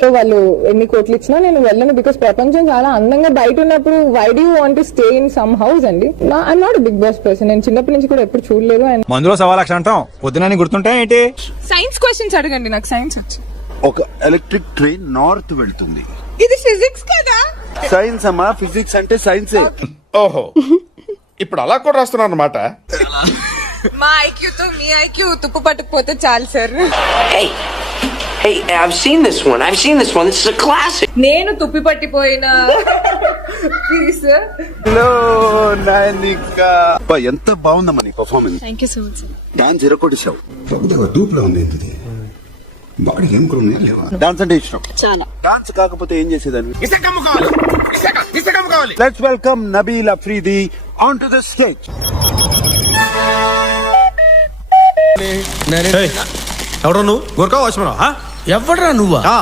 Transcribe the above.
So వాళ్ళు ఎన్ని కోట్లు ఇచ్చినా నేను వెళ్ళను, బికాస్ ప్రపంచం చాలా అందంగా బయట ఉన్నప్పుడు why do want to stay in some house అండి. I'm not Bigg Boss person. నేను చిన్నప్పటి నుంచి కూడా ఎప్పుడు చూడలేదు. అండ్ మందులో 1,00,000 అంటాం, పొద్దున గుర్తుంటాయి ఏంటి? సైన్స్ క్వశ్చన్స్ అడగండి, నాకు సైన్స్ వచ్చు. ఒక ఎలక్ట్రిక్ ట్రైన్ నార్త్ వెళ్తుంది. ఇది ఫిజిక్స్ కదా. సైన్స్ అమ్మా, ఫిజిక్స్ అంటే సైన్సే. ఓహో, ఇప్పుడు అలా కూడా రాస్తున్నారు అన్నమాట. మా ఐక్యూతో మీ ఐక్యూ తుప్పు పట్టుకుపోతే చాలు sir. Hey, I've seen this one. This is a classic. నేను తుప్పి పట్టిపోయిన పీస్. హలో నానికా, ఎంత బాగుందమ్మా నీ performance. Thank you so much. Dance ఎరకొట్టేశావు. కాకపోతే డూప్లో ఉంది ఏంటిది, బాడీకి ఏం కూడా ఉన్నాయా లేవా? డాన్స్ అంటే ఇష్టం. చాలా. డాన్స్ కాకపోతే ఏం చేసేదాన్ని? ఇసకమ్మ కావాలి. Let's welcome Nabeel Afridi on to the stage. ఎవరు నువ్వు? గురకా వచ్చమరా? ఎవడరా నువ్వా?